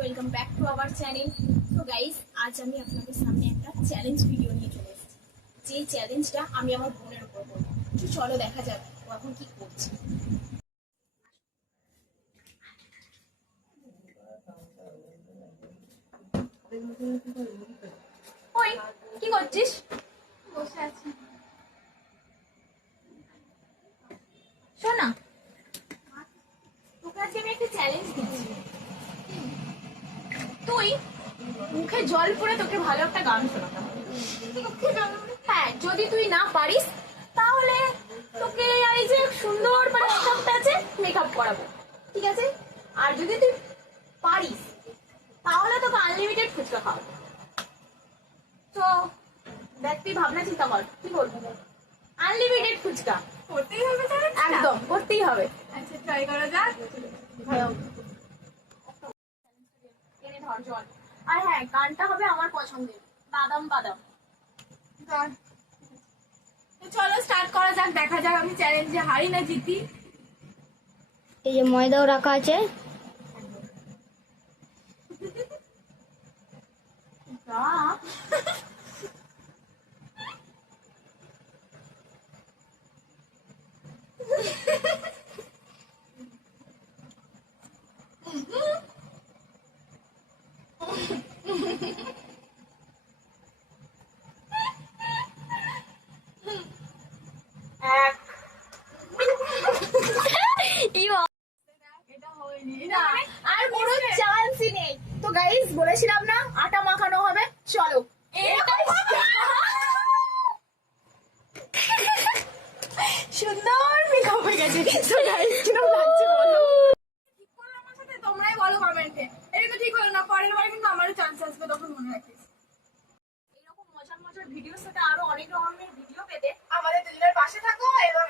Welcome back to our channel. তো guys, আজ আমি আপনাদের সামনে একটা চ্যালেঞ্জ ভিডিও নিয়ে চলে এসেছি। যে চ্যালেঞ্জটা আমি আমার বোনের উপর করবো। তো চলো দেখা যাক ও এখন কি করছে। ওই কি করছিস? বসে আছি। শোন না, তোকে আজকে আমি একটা চ্যালেঞ্জ দিচ্ছি। তুই মুখে জল পরে তোকে ভালো একটা গান শোনাতে হবে। হ্যাঁ, যদি তুই না পারিস তাহলে তোকে এই যে সুন্দর মানে মেকআপটা আছে মেকআপ করাবো, ঠিক আছে? আর যদি তুই পারিস তাহলে তোকে আনলিমিটেড ফুচকা খাওয়াবো। তো দেখ, তুই ভাবনা চিন্তা কর কি করবি। আনলিমিটেড ফুচকা করতেই হবে তাহলে? একদম করতেই হবে। আচ্ছা, ট্রাই করা যাক। এনে ধর জল। আর হ্যাঁ, গানটা হবে আমার পছন্দের, বাদাম বাদাম। গান। তো চলো স্টার্ট করা যাক, দেখা যাক আমি চ্যালেঞ্জে হারি না জিতি। এই যে ময়দাও রাখা আছে। এটা হয়নি না, আর কোনো চান্সই নেই। তো গাইস, বলেছিলাম না আটা মাখানো হবে, চলো। সুন্দর মেকআপ হয়ে গেছে। তো গাইস, কিরকম লাগছে বলো? ঠিক করো আমার সাথে, তোমরাই বলো কমেন্টে। এটা তো ঠিক হলো না, পরের বার কিন্তু আমারও চান্স আসবে, তখন মনে রাখিস। এরকম মজার মজার ভিডিওর সাথে আরো অনেক রকমের ভিডিও পেতে আমাদের দুজনের পাশে থাকো এবং